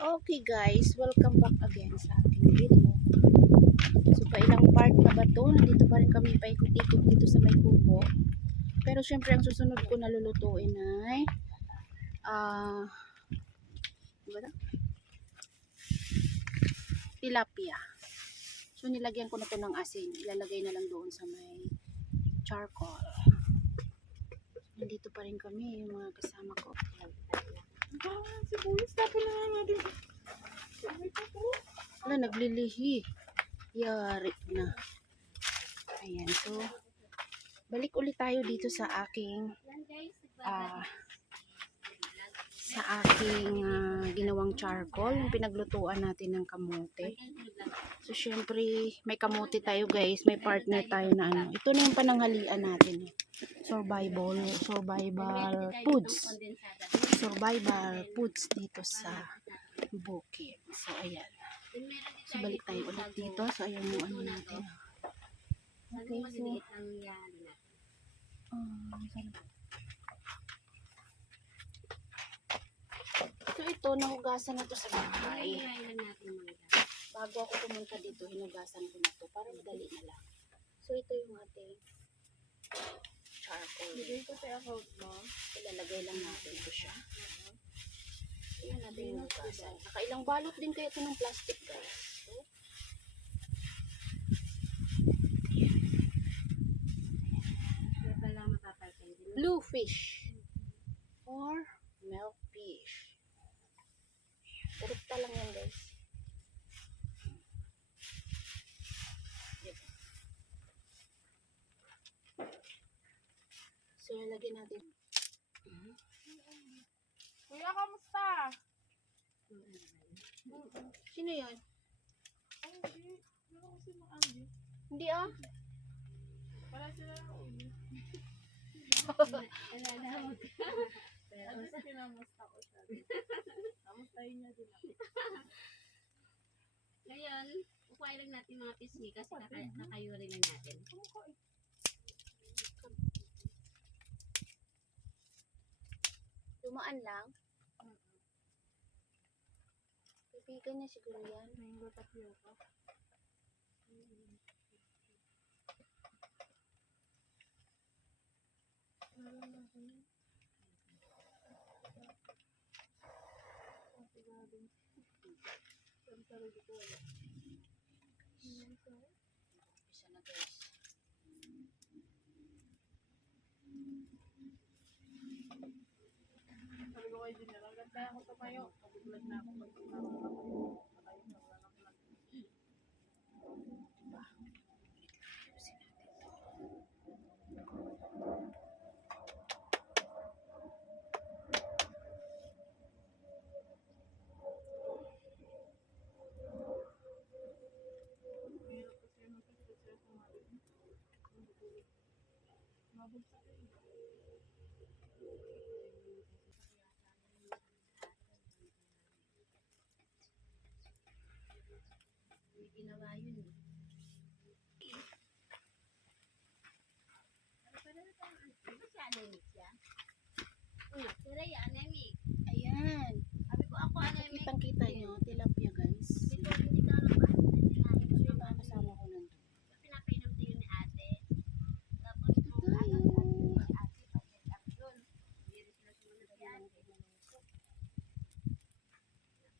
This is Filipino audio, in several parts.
Okay guys, welcome back again sa aking video. So ilang part na ba to? Nandito pa rin kami paikot-ikot dito sa may kubo. Pero syempre ang susunod ko na lulutuin ay ano ba to? Tilapia. So nilagyan ko na to ng asin. Ilalagay na lang doon sa may charcoal. Nandito pa rin kami, yung mga kasama ko. Sibuyas tapos na nga natin. Wala, naglilihi. Yari na. Ayan, so balik ulit tayo dito sa aking ginawang charcoal, yung pinaglutuan natin ng kamote. So syempre may kamote tayo guys, may partner tayo na ano. Ito na yung pananghalian natin. Survival foods dito sa bukid. So ayan. So balik tayo ulit dito. So ayan yung ano natin. Okay, so ito, nahugasan na to sa bahay. Bago ako pumunta dito, hinugasan ko na to para madali na lang. So ito yung ating charcoal. Ilalagay lang natin ito siya. Ayan natin yung hugasan. Nakailang balot din kaya ito ng plastic guys. So, blue fish or milkfish. Kurupta lang yan guys. So ilagay natin. Kuya, kamusta? Sino yun? Angie. Ano kasi mga Angie? Hindi ah. Para sila ng ulo. At least kinamusta ko siya. Kamustahin niya din ako. Ngayon, kukuha lang natin mga pisngi kasi kakayuri na natin. Dumaan lang. Pipigan niya siguro yan. Mango tapioca. Isa na guys. Sabi ko kay Junior, ang ganda ako tumayo. Pag-vlog na ako. Pag-vlog na ako. Patayin na wala ng vlog. Hirap kasi yung mag-prepare sa mga mabagsak eh. Hindi ginawa yun eh. Ano pa na ito? Di ba siya anemic siya? Sira yan, anemic. Ayan. Sabi ko ako anemic. Kitang kita nyo, tilapia guys. Dito, hindi ka lang ba? So yung mga kasama ko nandun. Pinapainom din yun ni ate. Tapos nung ano, sabi ni ate, pag-get up yun. Hindi rin sila sumunod si ate.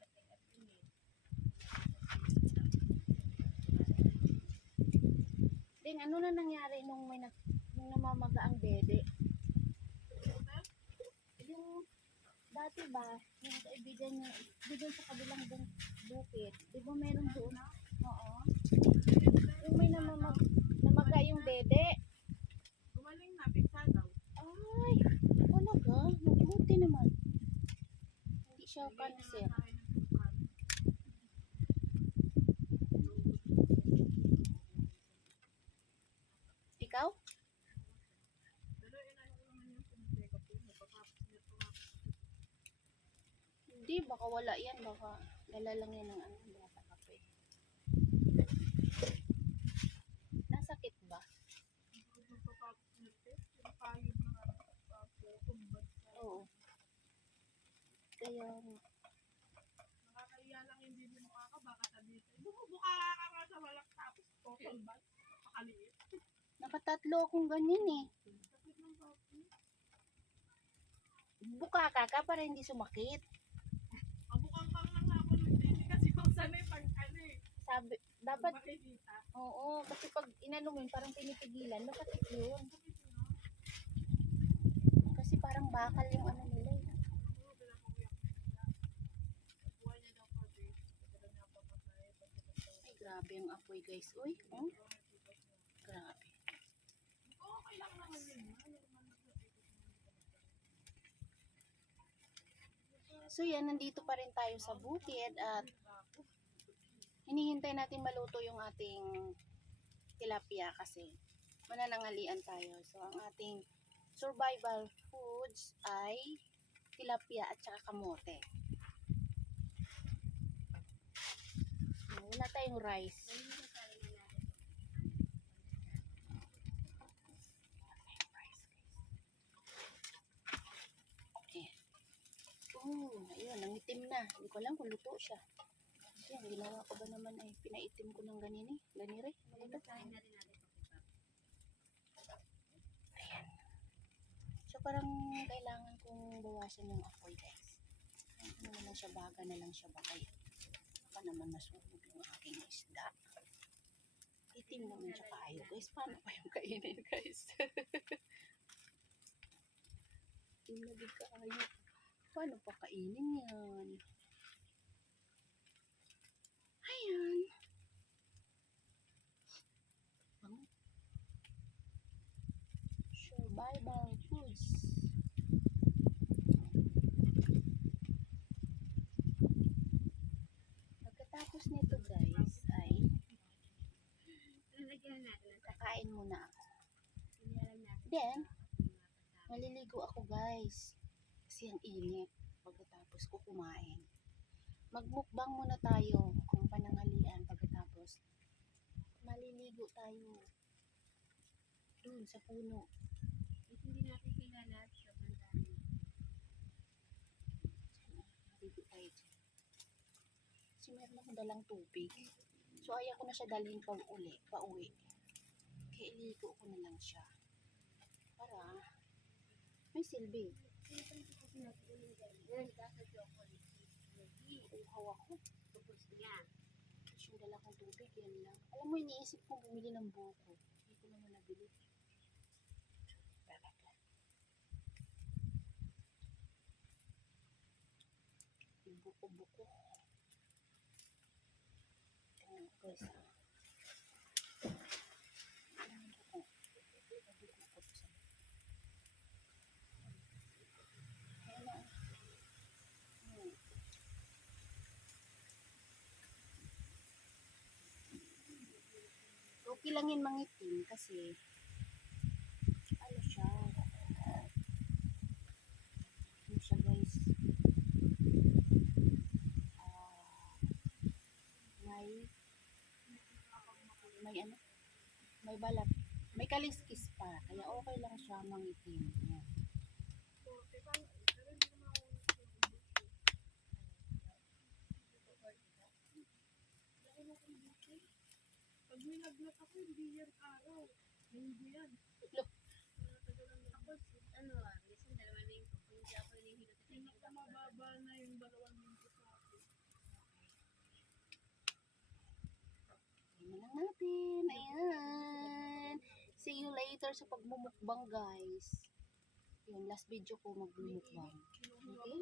Pag-get up yun eh. Ding, ano na nangyari nung nung namamaga ang dede? Yung dati ba, yung kaibigan niya, di doon sa kabilang bukid, di ba meron doon? Oo. Yung may namaga yung dede. Gumaling na, pizza daw. Ay, talaga? Mabuti naman. Hindi siya cancer. Ikaw? Pero inahin ko naman yung pinag-check up yun. Napapapasmit ko nga. Hindi, baka wala yan. Baka dala lang yan ng ano, bata kape. Nasakit ba? Napapapasmit eh. Yung payod na nga. Napapapasmit. Oo. Kaya, Nakaka Bumubuka ka nga sa walang tapos total ba? Pakaliit. Nakatatlo akong ganyan eh. Sakit ng papi. Buka ka para hindi sumakit. Mabukang kang lang ako nun. Hindi kasi kung sanay pag ano eh. Sabi, dapat, Makikita. oo, kasi pag inano mo yun, parang pinipigilan, masakit yun. Kasi parang bakal yung ano nila eh. Ay, grabe ang apoy guys. Uy, grabe. Okay lang naman yun. So yan, nandito pa rin tayo sa bukid at hinihintay natin maluto yung ating tilapia kasi mananangalian tayo. So ang ating survival foods ay tilapia at saka kamote. So, wala tayong rice. Eh. Oh, ayun, nangitim na. Hindi ko alam kung luto siya. Yan, ginawa ko ba naman ay pinaitim ko ng ganini, ganire. Ano ba? Ayan. So parang kailangan kong bawasan yung apoy guys. Ano na lang siya, baga na lang siya bakay. Baka naman masunog yung aking isda. Itim naman siya kaayo guys. Paano pa yung kainin guys? Itim na din kaayo. Paano pa kainin yan? Ayan. Survival foods. Pagkatapos nito guys ay kakain muna ako. Then, maliligo ako guys. Kasi ang init. Pagkatapos ko kumain. Magmukbang muna tayo kung panangalian. Pagkatapos, maliligo tayo. Dun sa puno. Hindi natin kilala sa bandang. Maliligo tayo dyan. Kasi meron akong dalang tubig. So, ayaw ko na siya dalhin pauwi. Kaya iligo ko na lang siya. Para may silbi. Uhaw ako. Tapos niya. Tapos yung dala kong tubig, yan lang. Alam mo, iniisip kong bumili ng buko. Hindi ko naman nabili. Yung buko-buko. Tingnan ko guys. Ang buko. Ang buko ko sa. Ayan na. Okay lang yun mangitim kasi ano siya guys may ano may balat may kaliskis pa kaya okay lang siya mangitim. Ayan. Pag may naglat ako, hindi yan araw. Linggo yan. Tapos, ano minsan dalawa na yung hindi ako hinihilot sa Pinakamababa na yung 2 linggo sa akin. Tingnan lang natin. Ayan. See you later sa pagmumukbang guys. Yun, last video ko magmumukbang. Okay?